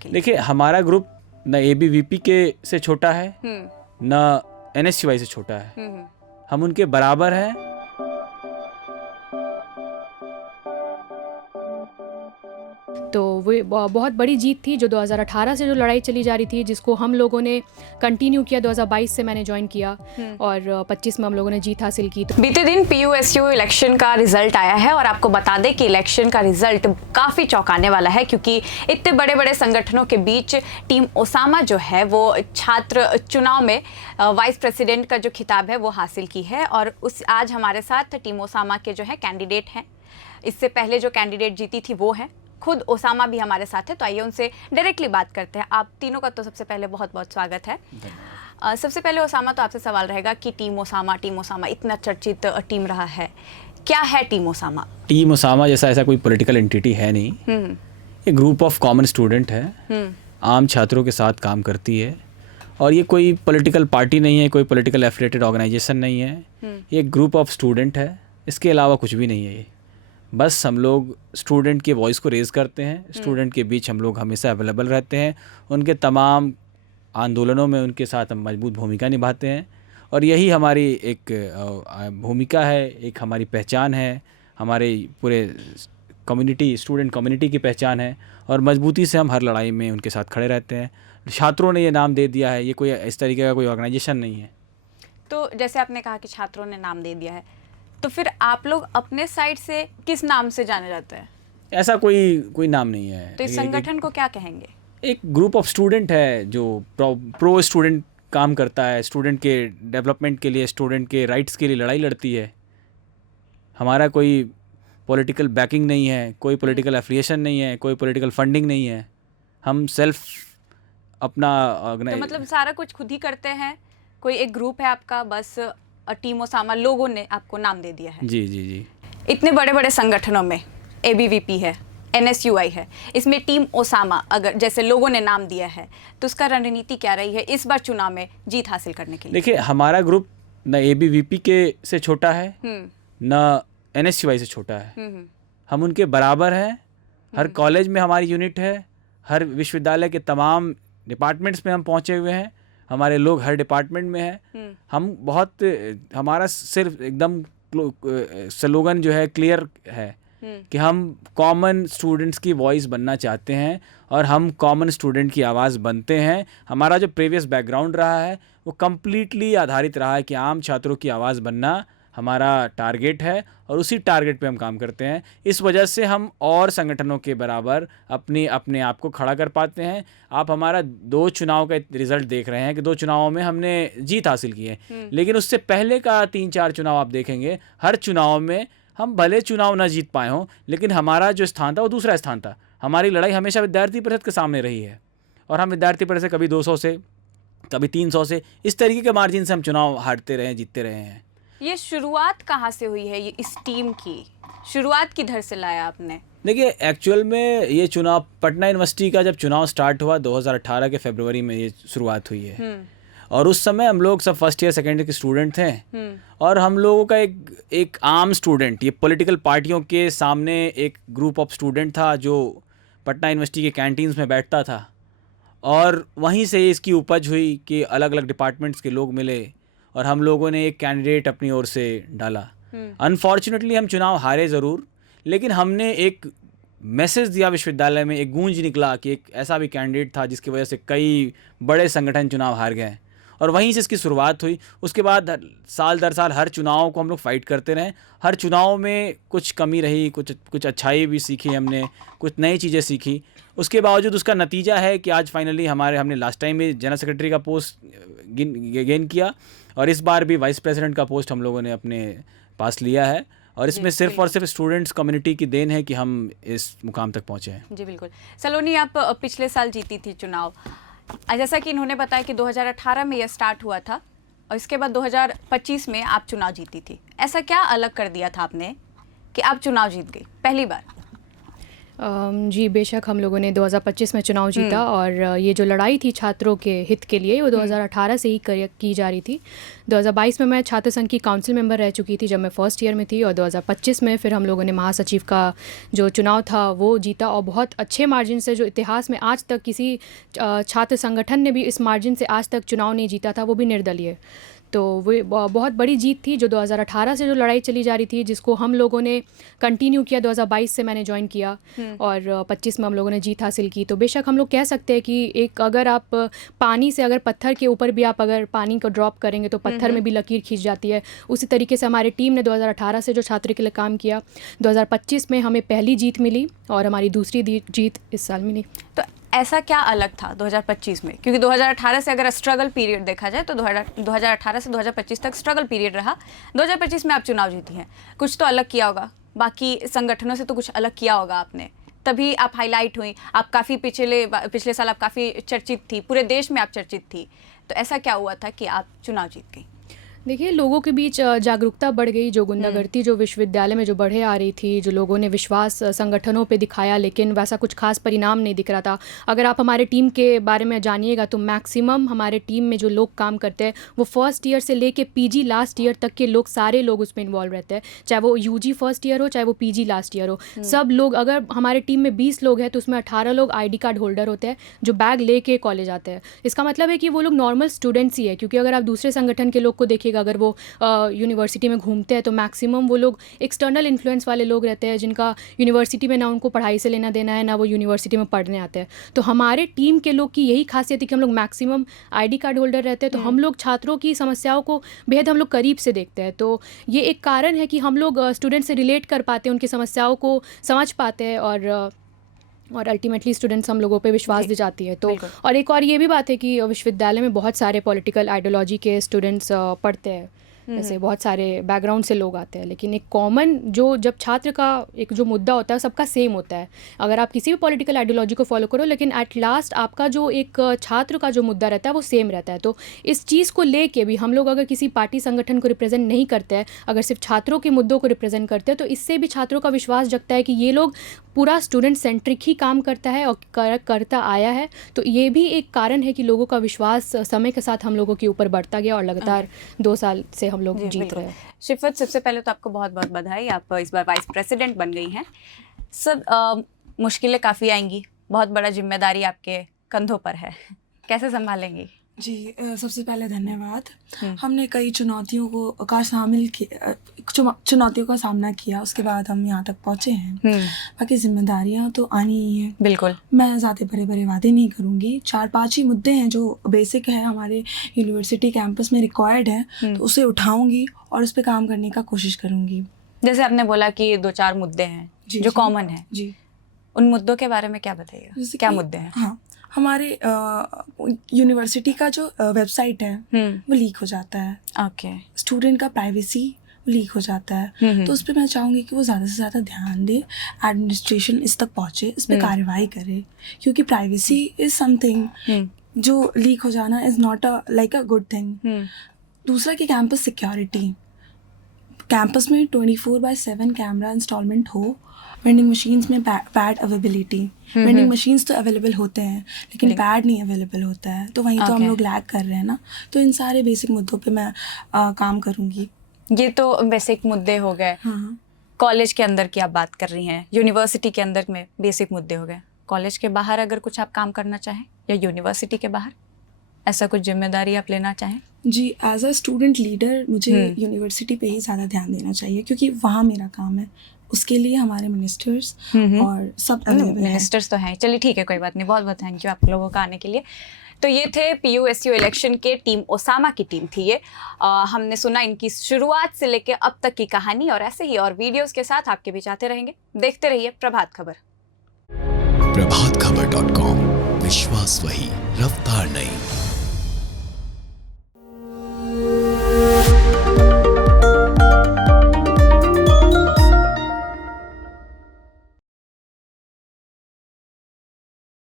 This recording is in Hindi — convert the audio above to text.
देखिए हमारा ग्रुप न एबीवीपी के से छोटा है न एनएसयूआई से छोटा है। हम उनके बराबर हैं। तो वो बहुत बड़ी जीत थी जो 2018 से जो लड़ाई चली जा रही थी, जिसको हम लोगों ने कंटिन्यू किया। 2022 से मैंने ज्वाइन किया और 25 में हम लोगों ने जीत हासिल की। तो बीते दिन पीयूएसयू इलेक्शन का रिजल्ट आया है और आपको बता दें कि इलेक्शन का रिजल्ट काफ़ी चौंकाने वाला है, क्योंकि इतने बड़े बड़े संगठनों के बीच टीम ओसामा जो है वो छात्र चुनाव में वाइस प्रेसिडेंट का जो खिताब है वो हासिल की है। और उस आज हमारे साथ टीम ओसामा के जो है कैंडिडेट हैं। इससे पहले जो कैंडिडेट जीती थी वो है, खुद ओसामा भी हमारे साथ है। तो आइए उनसे डायरेक्टली बात करते हैं। आप तीनों का तो सबसे पहले बहुत बहुत स्वागत है। सबसे पहले ओसामा, तो आपसे सवाल रहेगा कि टीम ओसामा इतना चर्चित टीम रहा है, क्या है टीम ओसामा? टीम ओसामा जैसा ऐसा कोई पॉलिटिकल एंटिटी है नहीं। ये ग्रुप ऑफ कॉमन स्टूडेंट है, आम छात्रों के साथ काम करती है। और ये कोई पॉलिटिकल पार्टी नहीं है, कोई पॉलिटिकल एफिलिएटेड ऑर्गेनाइजेशन नहीं है। ये एक ग्रुप ऑफ स्टूडेंट है, इसके अलावा कुछ भी नहीं है। ये बस हम लोग स्टूडेंट के वॉइस को रेज़ करते हैं। स्टूडेंट के बीच हम लोग हमेशा अवेलेबल रहते हैं। उनके तमाम आंदोलनों में उनके साथ हम मजबूत भूमिका निभाते हैं। और यही हमारी एक भूमिका है, एक हमारी पहचान है, हमारे पूरे कम्युनिटी स्टूडेंट कम्युनिटी की पहचान है। और मजबूती से हम हर लड़ाई में उनके साथ खड़े रहते हैं। छात्रों ने ये नाम दे दिया है, ये कोई इस तरीके का कोई ऑर्गेनाइजेशन नहीं है। तो जैसे आपने कहा कि छात्रों ने नाम दे दिया है, तो फिर आप लोग अपने साइड से किस नाम से जाने जाते हैं? ऐसा कोई नाम नहीं है। तो इस संगठन को क्या कहेंगे? एक ग्रुप ऑफ स्टूडेंट है जो प्रो स्टूडेंट काम करता है, स्टूडेंट के डेवलपमेंट के लिए, स्टूडेंट के राइट्स के लिए लड़ाई लड़ती है। हमारा कोई पॉलिटिकल बैकिंग नहीं है, कोई पॉलिटिकल एफिलिएशन नहीं है, कोई पॉलिटिकल फंडिंग नहीं है। हम सेल्फ अपना तो मतलब सारा कुछ खुद ही करते हैं? कोई एक ग्रुप है आपका, बस टीम ओसामा लोगों ने आपको नाम दे दिया है? जी जी जी। इतने बड़े बड़े संगठनों में एबीवीपी है, एनएसयूआई है, इसमें टीम ओसामा अगर जैसे लोगों ने नाम दिया है, तो उसका रणनीति क्या रही है इस बार चुनाव में जीत हासिल करने के लिए? देखिए हमारा ग्रुप न एबीवीपी के से छोटा है न एनएसयूआई से छोटा है। हम उनके बराबर हैं। हर कॉलेज में हमारी यूनिट है, हर विश्वविद्यालय के तमाम डिपार्टमेंट्स में हम पहुँचे हुए हैं। हमारे लोग हर डिपार्टमेंट में हैं। हम बहुत हमारा सिर्फ एकदम स्लोगन जो है क्लियर है कि हम कॉमन स्टूडेंट्स की वॉइस बनना चाहते हैं और हम कॉमन स्टूडेंट की आवाज़ बनते हैं। हमारा जो प्रीवियस बैकग्राउंड रहा है वो कम्प्लीटली आधारित रहा है कि आम छात्रों की आवाज़ बनना हमारा टारगेट है और उसी टारगेट पे हम काम करते हैं। इस वजह से हम और संगठनों के बराबर अपने आप को खड़ा कर पाते हैं। आप हमारा 2 चुनाव का रिज़ल्ट देख रहे हैं कि 2 चुनावों में हमने जीत हासिल की है, लेकिन उससे पहले का 3-4 चुनाव आप देखेंगे, हर चुनाव में हम भले चुनाव ना जीत पाए हों, लेकिन हमारा जो स्थान था वो दूसरा स्थान था। हमारी लड़ाई हमेशा विद्यार्थी परिषद के सामने रही है और हम विद्यार्थी परिषद कभी 200 से, कभी 300 से, इस तरीके के मार्जिन से हम चुनाव हारते रहे, जीतते रहे हैं। ये शुरुआत कहाँ से हुई है? ये इस टीम की शुरुआत किधर से लाया आपने? देखिए एक्चुअल में ये चुनाव पटना यूनिवर्सिटी का जब चुनाव स्टार्ट हुआ 2018 के फरवरी में ये शुरुआत हुई है। और उस समय हम लोग सब फर्स्ट ईयर सेकेंड ईयर के स्टूडेंट थे। और हम लोगों का एक आम स्टूडेंट, ये पॉलिटिकल पार्टियों के सामने एक ग्रुप ऑफ स्टूडेंट था जो पटना यूनिवर्सिटी के कैंटीन्स में बैठता था। और वहीं से इसकी उपज हुई कि अलग अलग डिपार्टमेंट्स के लोग मिले और हम लोगों ने एक कैंडिडेट अपनी ओर से डाला। अनफॉर्चुनेटली हम चुनाव हारे ज़रूर, लेकिन हमने एक मैसेज दिया विश्वविद्यालय में, एक गूंज निकला कि एक ऐसा भी कैंडिडेट था जिसकी वजह से कई बड़े संगठन चुनाव हार गए। और वहीं से इसकी शुरुआत हुई। उसके बाद साल दर साल हर चुनाव को हम लोग फाइट करते रहे। हर चुनाव में कुछ कमी रही, कुछ अच्छाई भी सीखी हमने, कुछ नई चीज़ें सीखी। उसके बावजूद उसका नतीजा है कि आज फाइनली हमने लास्ट टाइम भी जनरल सेक्रेटरी का पोस्ट गेन किया और इस बार भी वाइस प्रेसिडेंट का पोस्ट हम लोगों ने अपने पास लिया है। और इसमें सिर्फ और सिर्फ स्टूडेंट्स कम्युनिटी की देन है कि हम इस मुकाम तक पहुँचे हैं। जी बिल्कुल। सलोनी, आप पिछले साल जीती थी चुनाव, जैसा कि इन्होंने बताया कि 2018 में यह स्टार्ट हुआ था और इसके बाद 2025 में आप चुनाव जीती थी। ऐसा क्या अलग कर दिया था आपने कि आप चुनाव जीत गई पहली बार? जी बेशक हम लोगों ने 2025 में चुनाव जीता और ये जो लड़ाई थी छात्रों के हित के लिए वो 2018 से ही की जा रही थी। 2022 में मैं छात्र संघ की काउंसिल मेंबर रह चुकी थी जब मैं फर्स्ट ईयर में थी, और 2025 में फिर हम लोगों ने महासचिव का जो चुनाव था वो जीता, और बहुत अच्छे मार्जिन से, जो इतिहास में आज तक किसी छात्र संगठन ने भी इस मार्जिन से आज तक चुनाव नहीं जीता था, वो भी निर्दलीय। तो वो बहुत बड़ी जीत थी जो 2018 से जो लड़ाई चली जा रही थी, जिसको हम लोगों ने कंटिन्यू किया। 2022 से मैंने ज्वाइन किया और 25 में हम लोगों ने जीत हासिल की। तो बेशक हम लोग कह सकते हैं कि एक अगर आप पानी से, अगर पत्थर के ऊपर भी आप अगर पानी को ड्रॉप करेंगे तो पत्थर में भी लकीर खींच जाती है। उसी तरीके से हमारी टीम ने 2018 से जो छात्र के लिए काम किया, 2025 में हमें पहली जीत मिली और हमारी दूसरी जीत इस साल मिली। तो ऐसा क्या अलग था 2025 में? क्योंकि 2018 से अगर स्ट्रगल पीरियड देखा जाए तो 2018 से 2025 तक स्ट्रगल पीरियड रहा। 2025 में आप चुनाव जीती हैं, कुछ तो अलग किया होगा, बाकी संगठनों से तो कुछ अलग किया होगा आपने, तभी आप हाईलाइट हुई। आप काफ़ी पिछले साल आप काफ़ी चर्चित थी, पूरे देश में आप चर्चित थी। तो ऐसा क्या हुआ था कि आप चुनाव जीत गई? देखिए, लोगों के बीच जागरूकता बढ़ गई। जो गुंडागर्दी जो विश्वविद्यालय में जो बढ़े आ रही थी, जो लोगों ने विश्वास संगठनों पे दिखाया, लेकिन वैसा कुछ खास परिणाम नहीं दिख रहा था। अगर आप हमारे टीम के बारे में जानिएगा तो मैक्सिमम हमारे टीम में जो लोग काम करते हैं वो फर्स्ट ईयर से लेके पीजी लास्ट ईयर तक के लोग, सारे लोग उसमें इन्वॉल्व रहते हैं, चाहे वो यूजी फर्स्ट ईयर हो चाहे वो पीजी लास्ट ईयर हो। सब लोग, अगर हमारे टीम में 20 लोग हैं तो उसमें 18 लोग ID कार्ड होल्डर होते हैं जो बैग लेके कॉलेज आते हैं। इसका मतलब है कि वो लोग नॉर्मल स्टूडेंट्स ही है, क्योंकि अगर आप दूसरे संगठन के लोग को देखिएगा, अगर वो यूनिवर्सिटी में घूमते हैं तो मैक्सिमम वो लोग एक्सटर्नल इन्फ्लुएंस वाले लोग रहते हैं, जिनका यूनिवर्सिटी में ना उनको पढ़ाई से लेना देना है, ना वो यूनिवर्सिटी में पढ़ने आते हैं। तो हमारे टीम के लोग की यही खासियत है कि हम लोग मैक्सिमम ID कार्ड होल्डर रहते हैं, तो हम लोग छात्रों की समस्याओं को बेहद हम लोग करीब से देखते हैं। तो ये एक कारण है कि हम लोग स्टूडेंट से रिलेट कर पाते हैं, उनकी समस्याओं को समझ पाते हैं, और अल्टीमेटली स्टूडेंट्स हम लोगों पे विश्वास दी जाती है। तो और एक और ये भी बात है कि विश्वविद्यालय में बहुत सारे पॉलिटिकल आइडियोलॉजी के स्टूडेंट्स पढ़ते हैं, जैसे बहुत सारे बैकग्राउंड से लोग आते हैं, लेकिन एक कॉमन जो जब छात्र का एक जो मुद्दा होता है सबका सेम होता है। अगर आप किसी भी पॉलिटिकल आइडियोलॉजी को फॉलो करो, लेकिन एट लास्ट आपका जो एक छात्र का जो मुद्दा रहता है वो सेम रहता है। तो इस चीज़ को लेके भी हम लोग अगर किसी पार्टी संगठन को रिप्रेजेंट नहीं करते हैं, अगर सिर्फ छात्रों के मुद्दों को रिप्रेजेंट करते हैं, तो इससे भी छात्रों का विश्वास जगता है कि ये लोग पूरा स्टूडेंट सेंट्रिक ही काम करता है और करता आया है। तो ये भी एक कारण है कि लोगों का विश्वास समय के साथ हम लोगों के ऊपर बढ़ता गया और लगातार 2 साल से हम लोग जीत रहे हैं। शिफत, सबसे पहले तो आपको बहुत बहुत बधाई, आप इस बार वाइस प्रेसिडेंट बन गई हैं। सब मुश्किलें काफ़ी आएंगी, बहुत बड़ा जिम्मेदारी आपके कंधों पर है, कैसे संभालेंगी? जी, सबसे पहले धन्यवाद। हमने कई चुनौतियों का सामना किया, उसके बाद हम यहाँ तक पहुँचे हैं। बाकी जिम्मेदारियाँ तो आनी ही हैं। बिल्कुल, मैं ज़्यादा बड़े वादे नहीं करूँगी। 4-5 ही मुद्दे हैं जो बेसिक है, हमारे यूनिवर्सिटी कैंपस में रिक्वायर्ड है, तो उसे उठाऊँगी और उस पर काम करने का कोशिश करूँगी। जैसे आपने बोला कि 2-4 मुद्दे हैं जो कॉमन है जी, उन मुद्दों के बारे में क्या बताइएगा, क्या मुद्दे हैं? हाँ, हमारे यूनिवर्सिटी का जो वेबसाइट है वो लीक हो जाता है। ओके, स्टूडेंट का प्राइवेसी लीक हो जाता है, तो उस पर मैं चाहूँगी कि वो ज़्यादा से ज़्यादा ध्यान दे, एडमिनिस्ट्रेशन इस तक पहुँचे, इस पर कार्रवाई करे, क्योंकि प्राइवेसी इज़ समथिंग जो लीक हो जाना is not like a good thing. दूसरा कि कैंपस सिक्योरिटी, कैंपस में 24/7 कैमरा इंस्टॉलमेंट हो, वेंडिंग मशीन्स में पैड अवेलेबिलिटी, वेंडिंग मशीन्स तो अवेलेबल होते हैं लेकिन पैड नहीं अवेलेबल होता है, तो वहीं तो हम लोग लैग कर रहे हैं ना। तो इन सारे बेसिक मुद्दों पे मैं काम करूँगी। ये तो बेसिक मुद्दे हो गए। कॉलेज के अंदर की आप बात कर रही हैं, यूनिवर्सिटी के अंदर में बेसिक मुद्दे हो गए। कॉलेज के बाहर अगर कुछ आप काम करना चाहें या यूनिवर्सिटी के बाहर ऐसा कुछ जिम्मेदारी आप लेना चाहें? जी, एज अ स्टूडेंट लीडर मुझे यूनिवर्सिटी पे ही ज़्यादा ध्यान देना चाहिए, क्योंकि वहाँ मेरा काम है। उसके लिए हमारे मिनिस्टर्स और सब मिनिस्टर्स तो हैं। चलिए ठीक है, कोई बात नहीं, बहुत बहुत थैंक यू आप लोगों का आने के लिए। तो ये थे PUSU इलेक्शन के टीम ओसामा की टीम थी ये। हमने सुना इनकी शुरुआत से लेकर अब तक की कहानी, और ऐसे ही और वीडियोस के साथ आपके बीच आते रहेंगे। देखते रहिए प्रभात खबर। प्रभातखबर.com, विश्वास वही, रफ्तार नहीं।